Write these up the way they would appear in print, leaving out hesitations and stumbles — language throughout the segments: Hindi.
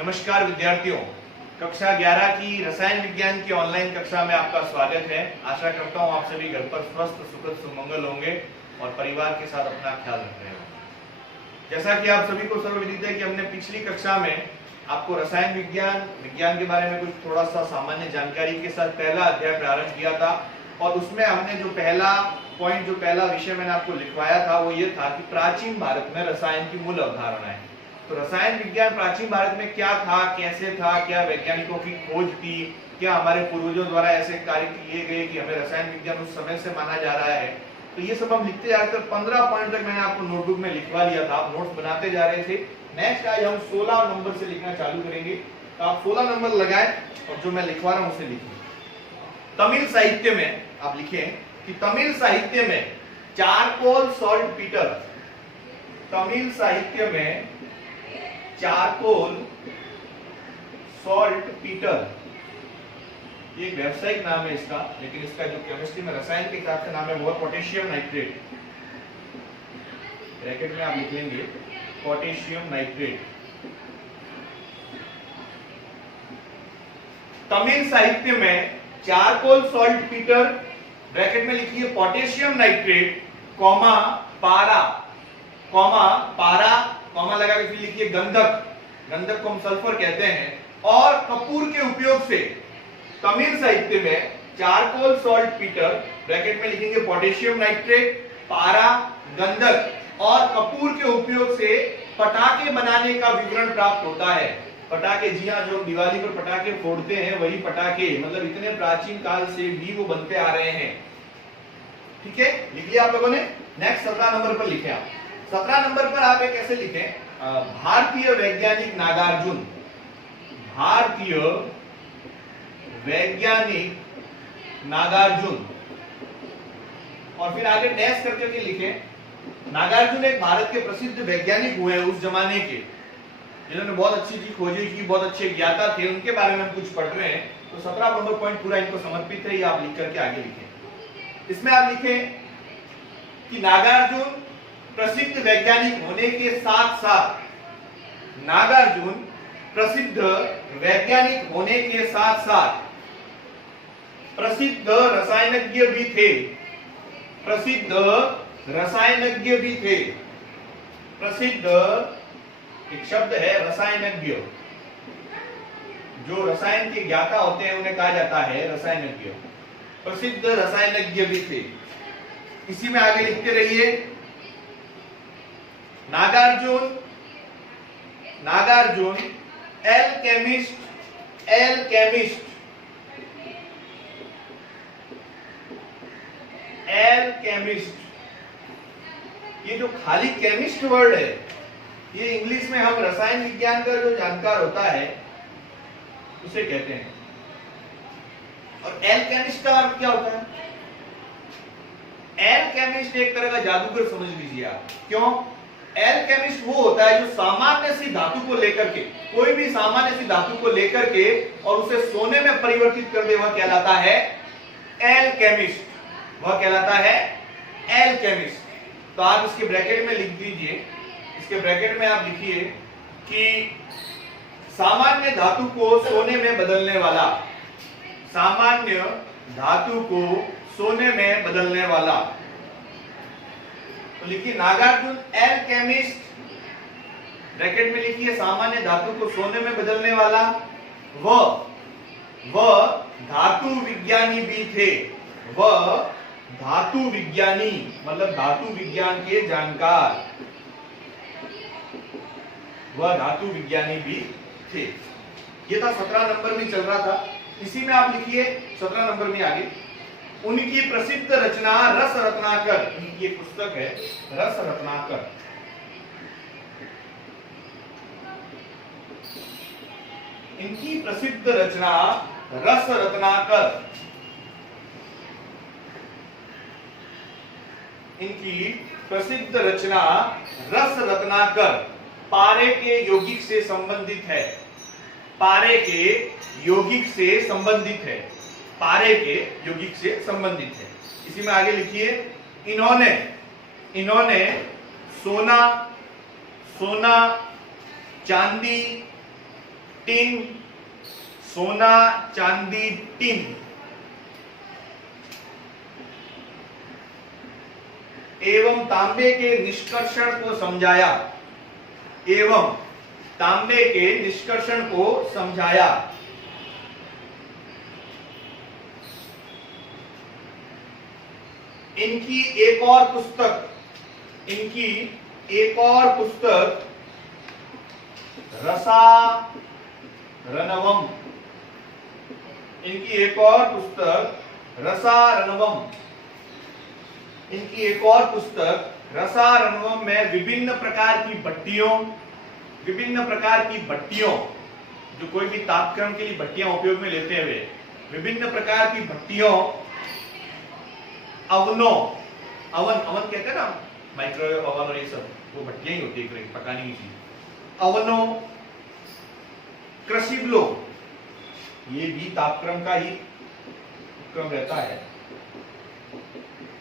नमस्कार विद्यार्थियों, कक्षा 11 की रसायन विज्ञान की ऑनलाइन कक्षा में आपका स्वागत है। आशा करता हूँ आप सभी घर पर स्वस्थ सुखद सुमंगल होंगे और परिवार के साथ अपना ख्याल रख रहे होंगे। जैसा कि आप सभी को सर्वविदित है कि हमने पिछली कक्षा में आपको रसायन विज्ञान के बारे में कुछ थोड़ा सा सामान्य जानकारी के साथ पहला अध्याय प्रारंभ किया था और उसमें हमने जो पहला विषय मैंने आपको लिखवाया था वो ये था कि प्राचीन भारत में रसायन की मूल अवधारणाएं। तो रसायन विज्ञान प्राचीन भारत में क्या था, कैसे था, क्या वैज्ञानिकों की खोज थी, क्या हमारे पूर्वजों द्वारा ऐसे कार्य किए गए कि हमें रसायन विज्ञान उस समय से माना जा रहा है। तो ये सब हम लिखते जाते 15 पॉइंट तक मैंने आपको नोटबुक में लिखवा लिया था, आप नोट्स बनाते जा रहे थे। नेक्स्ट आज हम 16 नंबर से लिखना चालू करेंगे, तो आप 16 नंबर लगाएं और जो मैं लिखवा रहा हूं उसे लिखिए। तमिल साहित्य में आप लिखें कि तमिल साहित्य में चारकोल सॉल्ट पीटर, तमिल साहित्य में चारकोल सॉल्ट पीटर, ये एक व्यावसायिक नाम है इसका, लेकिन इसका जो केमिस्ट्री में रसायन के हिसाब से नाम है वो पोटेशियम नाइट्रेट। ब्रैकेट में आप लिख लेंगे पोटेशियम नाइट्रेट। तमिल साहित्य में चारकोल सॉल्ट पीटर, ब्रैकेट में लिखिए पोटेशियम नाइट्रेट, कॉमा पारा, कॉमा लगा के फिर लिखिए गंधक, गंधक को हम सल्फर कहते हैं, और कपूर के उपयोग से तमिल साहित्य में चारकोल सॉल्ट पीटर, ब्रैकेट में लिखेंगे पोटेशियम नाइट्रेट, पारा, गंधक और कपूर के उपयोग से पटाखे बनाने का विवरण प्राप्त होता है। पटाखे, जी हाँ, जो दिवाली पर पटाखे फोड़ते हैं वही पटाखे, मतलब इतने प्राचीन काल से भी वो बनते आ रहे हैं। ठीक है, लिख लिया आप लोगों ने। नेक्स्ट 17 नंबर पर लिखे आप। 17 नंबर पर आप एक ऐसे लिखें, भारतीय वैज्ञानिक नागार्जुन, भारतीय वैज्ञानिक नागार्जुन, और फिर आगे डैश करके लिखें नागार्जुन एक भारत के प्रसिद्ध वैज्ञानिक हुए उस जमाने के, जिन्होंने बहुत अच्छी चीज खोजी की, बहुत अच्छे ज्ञाता थे, उनके बारे में हम कुछ पढ़ रहे हैं। तो 17 नंबर पॉइंट पूरा इनको समर्पित है, ये आप लिख करके आगे लिखें। इसमें आप लिखें कि नागार्जुन प्रसिद्ध वैज्ञानिक होने के साथ साथ, नागार्जुन प्रसिद्ध वैज्ञानिक होने के साथ साथ प्रसिद्ध रसायनज्ञ भी थे, प्रसिद्ध रसायनज्ञ भी थे। प्रसिद्ध एक शब्द है रसायनज्ञ, जो रसायन के ज्ञाता होते हैं उन्हें कहा जाता है रसायनज्ञ। प्रसिद्ध रसायनज्ञ भी थे। इसी में आगे लिखते रहिए, नागार्जुन एल्केमिस्ट, ये जो खाली केमिस्ट वर्ड है, ये इंग्लिश में हम रसायन विज्ञान का जो जानकार होता है उसे कहते हैं। और एल्केमिस्ट का अर्थ क्या होता है? एल्केमिस्ट एक तरह का जादूगर समझ लीजिए आप। क्यों? एल्केमिस्ट वो होता है जो सामान्य सी धातु को लेकर के, कोई भी सामान्य सी धातु को लेकर के और उसे सोने में परिवर्तित कर दे, वह कहलाता है एल्केमिस्ट, वह कहलाता है एल्केमिस्ट। तो आप इसके ब्रैकेट में लिख दीजिए, इसके ब्रैकेट में आप लिखिए कि सामान्य धातु को सोने में बदलने वाला, सामान्य धातु को सोने में बदलने वाला। तो लिखिए नागार्जुन एल्केमिस्ट, ब्रैकेट में लिखिए सामान्य धातु को सोने में बदलने वाला, वह धातु विज्ञानी भी थे, वह धातु विज्ञानी मतलब धातु विज्ञान के जानकार, वह धातु विज्ञानी भी थे। ये था 17 नंबर में चल रहा था। इसी में आप लिखिए 17 नंबर में आगे, उनकी प्रसिद्ध रचना रस रत्नाकर, इनकी एक पुस्तक है रस रत्नाकर। इनकी प्रसिद्ध रचना रस रत्नाकर, इनकी प्रसिद्ध रचना रस रत्नाकर पारे के यौगिक से संबंधित है, पारे के यौगिक से संबंधित है, पारे के यौगिक से संबंधित है। इसी में आगे लिखिए, इन्होंने सोना, चांदी, टिन, सोना, चांदी, टिन एवं तांबे के निष्कर्षण को समझाया, एवं तांबे के निष्कर्षण को समझाया। इनकी एक और पुस्तक रसारणवम, इनकी एक और पुस्तक रसारणवम में विभिन्न प्रकार की भट्टियों, जो कोई भी तापक्रम के लिए भट्टियां उपयोग में लेते हुए, विभिन्न प्रकार की भट्टियों, अवनों, अवन कहते हैं ना, माइक्रोवेव अवन और ये सब, वो भट्टियां ही होती है पकाने की चीज। अवनों, क्रसिबलों, ये भी तापक्रम का ही उपक्रम रहता है।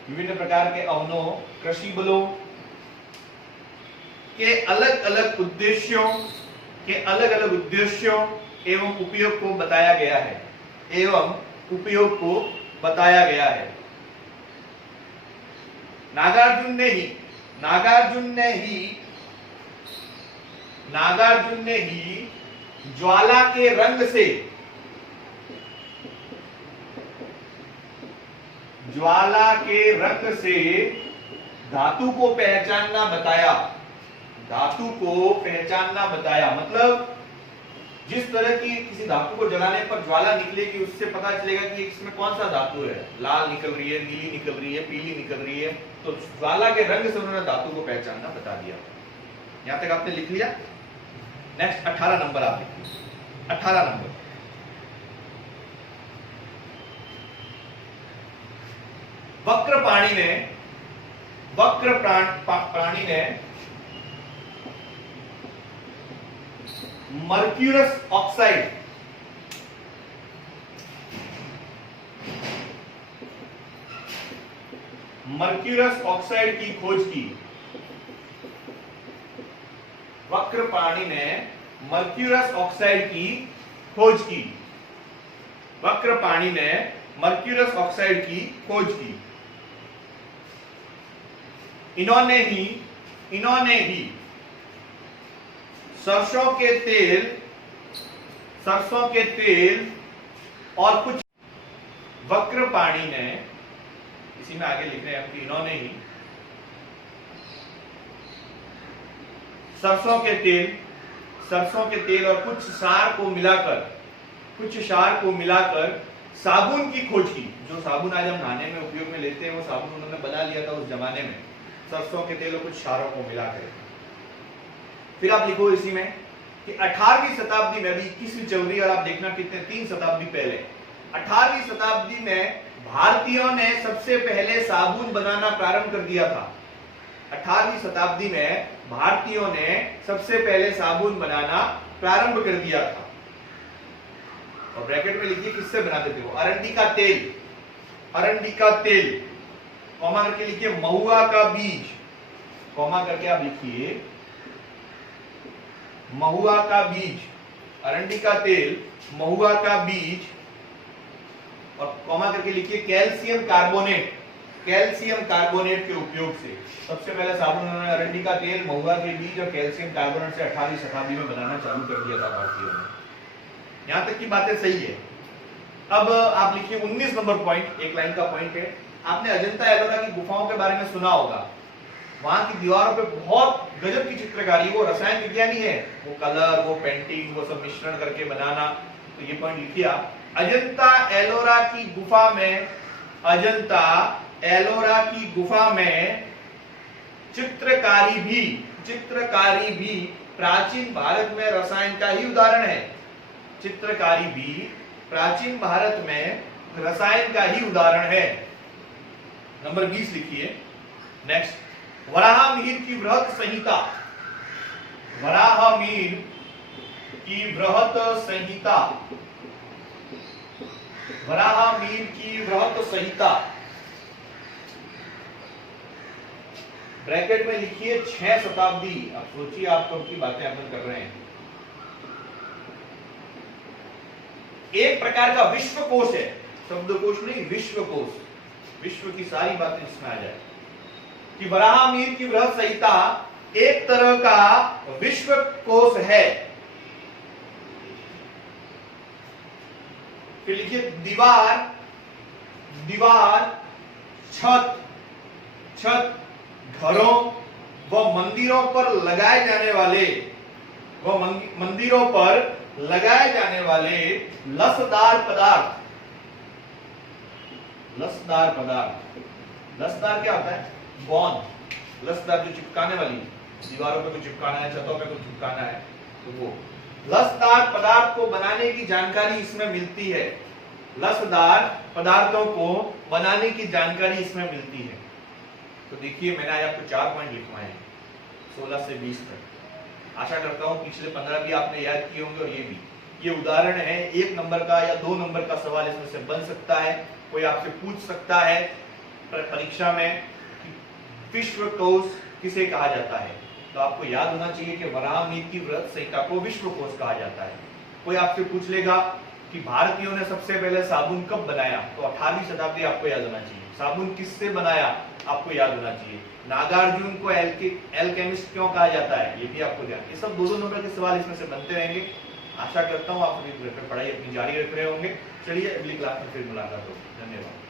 विभिन्न प्रकार के अवनों, क्रसिबलों के अलग अलग उद्देश्यों एवं उपयोग को बताया गया है। नागार्जुन ने ही ज्वाला के रंग से धातु को पहचानना बताया। मतलब जिस तरह की किसी धातु को जलाने पर ज्वाला निकलेगी, उससे पता चलेगा कि इसमें कौन सा धातु है। लाल निकल रही है, नीली निकल रही है, पीली निकल रही है, तो ज्वाला के रंग से उन्होंने धातु को पहचानना बता दिया। यहां तक आपने लिख लिया। नेक्स्ट 18 नंबर आप लिखिए। 18 नंबर, वक्रपाणी ने मर्क्यूरस ऑक्साइड की खोज की। वक्रपाणी ने मर्क्यूरस ऑक्साइड की खोज की। इन्होंने ही सरसों के तेल और कुछ, वक्रपाणी ने, इसी में आगे लिख रहे हैं कि इन्होंने ही सरसों के तेल और कुछ क्षार को मिलाकर साबुन की खोज की। जो साबुन आज हम नहाने में उपयोग में लेते हैं, वो साबुन उन्होंने बना लिया था उस जमाने में, सरसों के तेल और कुछ क्षारों को मिलाकर। फिर आप लिखो इसी में कि 18वीं शताब्दी में, अभी 21वीं चल रही है और आप देखना कितने 3 शताब्दी पहले, 18वीं शताब्दी में भारतीयों ने सबसे पहले साबुन बनाना प्रारंभ कर दिया था। 18वीं शताब्दी में भारतीयों ने सबसे पहले साबुन बनाना प्रारंभ कर दिया था। और ब्रैकेट में लिखिए किससे बनाते थे वो। अरंडी का तेल, कॉमा करके लिखिए महुआ का बीज, कॉमा करके आप लिखिए महुआ का बीज, अरंडी का तेल, महुआ का बीज, और कॉमा करके लिखिए कैल्शियम कार्बोनेट के उपयोग से। सबसे पहले साबुन उन्होंने अरंडी का तेल, महुआ के बीज और कैल्शियम कार्बोनेट से 18वीं शताब्दी में बनाना चालू कर दिया था भारतीयों ने। यहां तक की बातें सही है। अब आप लिखिए 19 नंबर पॉइंट, एक लाइन का पॉइंट है। आपने अजंता एलोरा की गुफाओं के बारे में सुना होगा। वहां की दीवारों पे बहुत गजब की चित्रकारी, वो रसायन विज्ञानी है, वो कलर, वो पेंटिंग, वो सब मिश्रण करके बनाना। तो ये पॉइंट लिखिए आप। अजंता एलोरा की गुफा में चित्रकारी भी प्राचीन भारत में रसायन का ही उदाहरण है। चित्रकारी भी प्राचीन भारत में रसायन का ही उदाहरण है। नंबर 20 लिखिए। नेक्स्ट, वराहमिहिर की बृहत संहिता, ब्रैकेट में लिखिए 6 शताब्दी। अब सोचिए आप कब की बातें अपन कर रहे हैं। एक प्रकार का विश्वकोश है, शब्दकोश नहीं, विश्वकोश, विश्व की सारी बातें इसमें आ जाए कि वराहमिहिर की बृहत संहिता एक तरह का विश्वकोश है। फिर लिखिए दीवार, दीवार, छत, छत, घरों व मंदिरों पर लगाए जाने वाले, व मंदिरों पर लगाए जाने वाले लसदार पदार्थ, लसदार पदार्थ, लसदार क्या होता है? बॉन्ड, लसदार जो चिपकाने वाली, दीवारों पे कुछ चिपकाना है, छतों पे कुछ चिपकाना है, तो वो लसदार पदार्थ को बनाने की जानकारी इसमें मिलती है। लसदार पदार्थों को बनाने की जानकारी इसमें मिलती है। तो देखिए मैंने आज आपको 4 पॉइंट लिखवाए हैं 16 से 20 तक। आशा करता हूं पिछले 15 भी आपने याद किए होंगे और ये भी। ये उदाहरण है, 1 नंबर का या 2 नंबर का सवाल इसमें से बन सकता है। कोई आपसे पूछ सकता है परीक्षा में कि विश्वकोश किसे कहा जाता है, तो आपको याद होना चाहिए कि वराहमिहिर की बृहत संहिता को विश्वकोश कहा जाता है। कोई आपसे पूछ लेगा कि भारतीयों ने सबसे पहले साबुन कब बनाया, तो 18वीं शताब्दी आपको याद होना चाहिए। साबुन किससे बनाया आपको याद होना चाहिए। नागार्जुन को एल्केमिस्ट क्यों कहा जाता है, ये भी आपको ध्यान। ये सब 2-2 नंबर के सवाल इसमें से बनते रहेंगे। आशा करता हूँ आप अपनी पढ़ाई अपनी जारी रख रहे होंगे। चलिए अगली क्लास में फिर मुलाकात होगी। धन्यवाद।